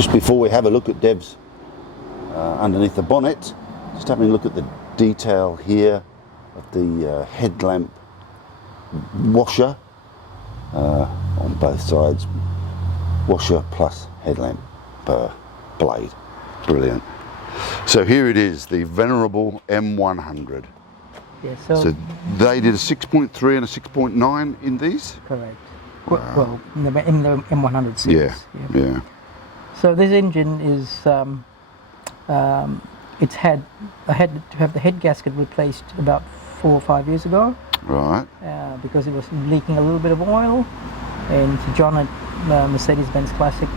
Just before we have a look at Dev's underneath the bonnet, just having a look at the detail here of the headlamp washer on both sides. Washer plus headlamp blade. Brilliant. So here it is, the venerable M100. Yeah, So they did a 6.3 and a 6.9 in these? correct. Well, in the M100 series. Yeah. So this engine is, I had to have the head gasket replaced about 4 or 5 years ago. Right. Because it was leaking a little bit of oil. And John at Mercedes-Benz Classic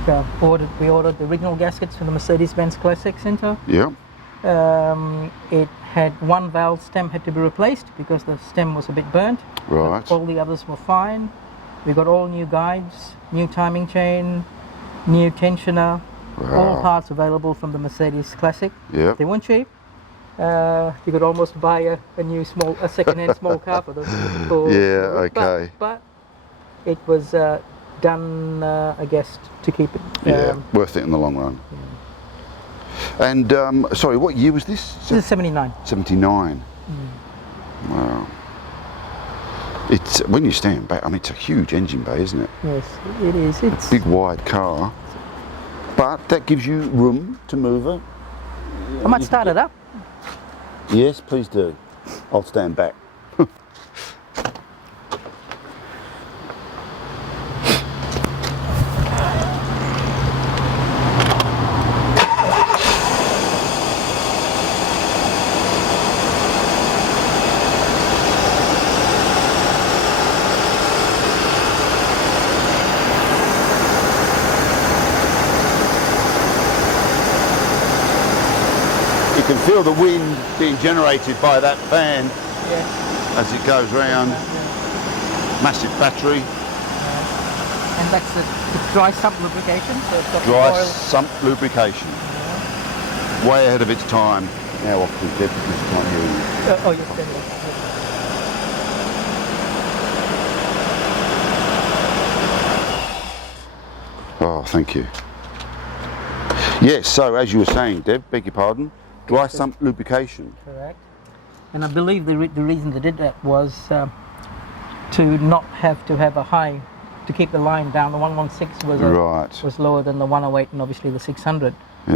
we ordered the original gaskets from the Mercedes-Benz Classic Centre. Yeah. It had one valve stem had to be replaced because the stem was a bit burnt. Right. All the others were fine. We got all new guides, new timing chain, new tensioner, all parts available from the Mercedes Classic. Yeah. They weren't cheap. You could almost buy a second-hand small car for them. Yeah. Okay. But it was done, I guess, to keep it. Worth it in the long run. Yeah. And sorry, what year was this? This is 79. 79. Wow. It's when you stand back. I mean, it's a huge engine bay, isn't it? Yes, it is. It's a big, wide car, but that gives you room to move it. I might start it up. Yes, please do. I'll stand back. You can feel the wind being generated by that fan as it goes round. Massive battery. And that's the dry sump lubrication. So it's got dry oil. sump lubrication. Way ahead of its time. Now off to Deb because you can't hear you. Oh yes, definitely. Oh, thank you. Yes, so as you were saying, Deb, beg your pardon, dry sump lubrication. Correct. And I believe the reason they did that was to not have to have a high, to keep the line down. The 116 was lower than the 108 and obviously the 600. Yeah.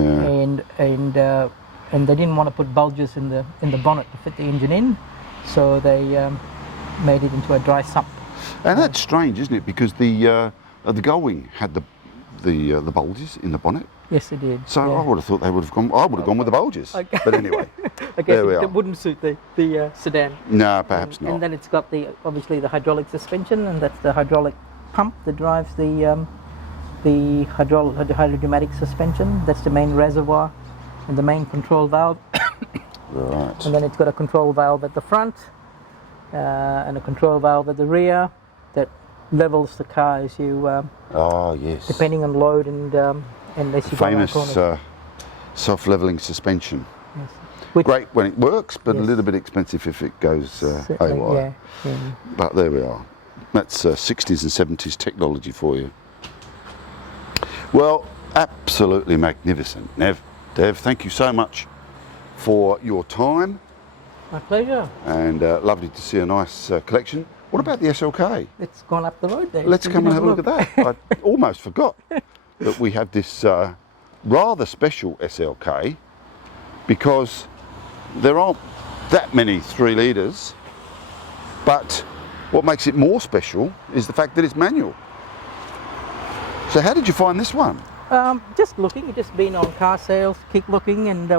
And they didn't want to put bulges in the bonnet to fit the engine in, so they made it into a dry sump. And that's strange, isn't it? Because the Gullwing had the bulges in the bonnet. Yes, it did. So I would have thought they would have gone. I would have gone with the bulges. Okay. But anyway, I guess it wouldn't suit the sedan. No, perhaps not. And then it's got obviously the hydraulic suspension, and that's the hydraulic pump that drives the hydrodymatic suspension. That's the main reservoir and the main control valve. Right. And then it's got a control valve at the front and a control valve at the rear that levels the car as you. Yes. Depending on load and as you famous go around corners. self-leveling suspension. Yes. Great when it works, but a little bit expensive if it goes haywire. Yeah. But there we are. That's 60s and 70s technology for you. Well, absolutely magnificent. Dev, thank you so much for your time. My pleasure. And lovely to see a nice collection. What about the SLK? It's gone up the road there. Let's come and have a look at that. I almost forgot that we have this rather special SLK because there aren't that many 3 litres, but what makes it more special is the fact that it's manual. So how did you find this one? Just looking, just been on car sales, keep looking, and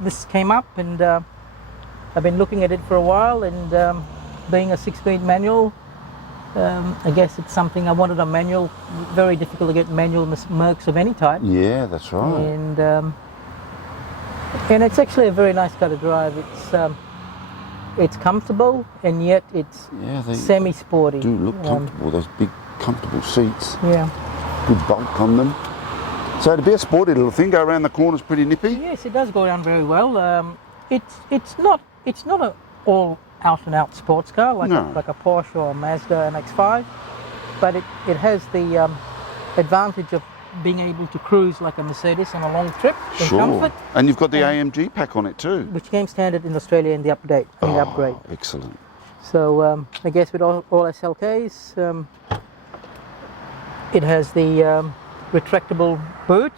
this came up, and I've been looking at it for a while, and being a 6-speed manual, I guess it's something I wanted a manual. Very difficult to get manual Mercs of any type. Yeah, that's right. And it's actually a very nice car to drive. It's comfortable, and yet it's semi-sporty. Do look comfortable. Those big, comfortable seats. Yeah. Good bulk on them. So to be a sporty little thing, go around the corners pretty nippy. Yes, it does go down very well. It's not a all out and out sports car like a Porsche or a Mazda MX-5, but it has the advantage of being able to cruise like a Mercedes on a long trip in Sure. comfort, And you've got the AMG pack on it too. which came standard in Australia in the update, in the upgrade. Excellent. So I guess with all SLKs, it has the retractable boot,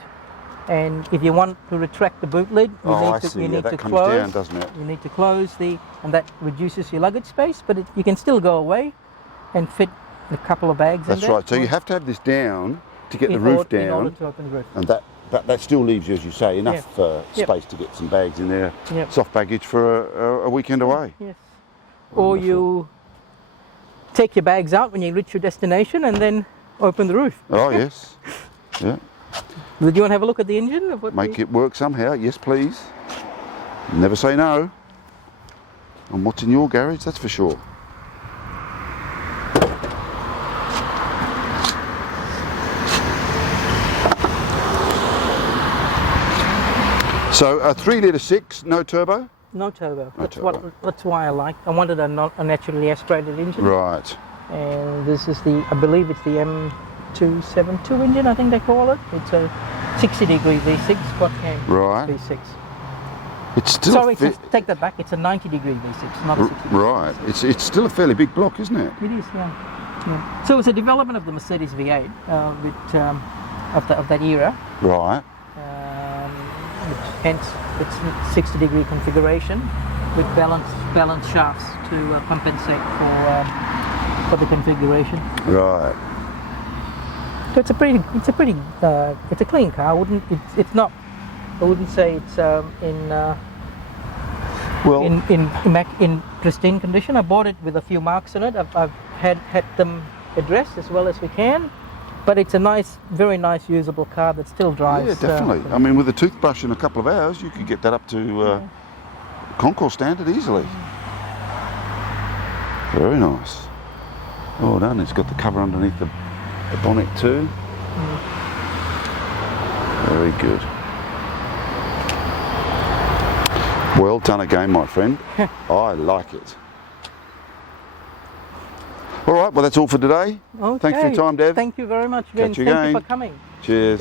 and if you want to retract the boot lid, you I need to, see. you Yeah, need that to comes close. down, doesn't it? You need to close and that reduces your luggage space, but you can still go away and fit a couple of bags That's in there. right. So you have to have this down to get the in roof order, down. In order to open the roof. And that still leaves you, as you say, enough Yep. space to get some bags in there, Yep. soft baggage for a weekend away. Yes. Or Wonderful. you take your bags out when you reach your destination and then open the roof. Oh yes, yeah. Do you want to have a look at the engine? Of what Make it work somehow. Yes, please. Never say no. And what's in your garage? That's for sure. So a 3 litre 6, no turbo. No turbo. No turbo. That's why I wanted a naturally aspirated engine. Right. And this is I believe it's the M272 engine, I think they call it. It's a 60-degree V6 quad cam Right. V6. It's still Sorry, a fa- take that back. It's a 90-degree V6, not a 60. right. It's still a fairly big block, isn't it? It is, yeah. So it's a development of the Mercedes V8 of that era. Right. Hence its 60-degree configuration with balanced shafts to compensate for the configuration. Right. So it's a clean car. I wouldn't say it's Well, in pristine condition. I bought it with a few marks on it. I've had them addressed as well as we can. But it's a very nice usable car that still drives. yeah, definitely. I mean, with a toothbrush in a couple of hours, you could get that up to Concours standard easily. Very nice. Well done. It's got the cover underneath the bonnet too. Very good. Well done again, my friend. I like it. All right, well, that's all for today. Okay. Thanks for your time, Dev. Thank you very much, Vin. Catch you Thank again. you for coming. Cheers.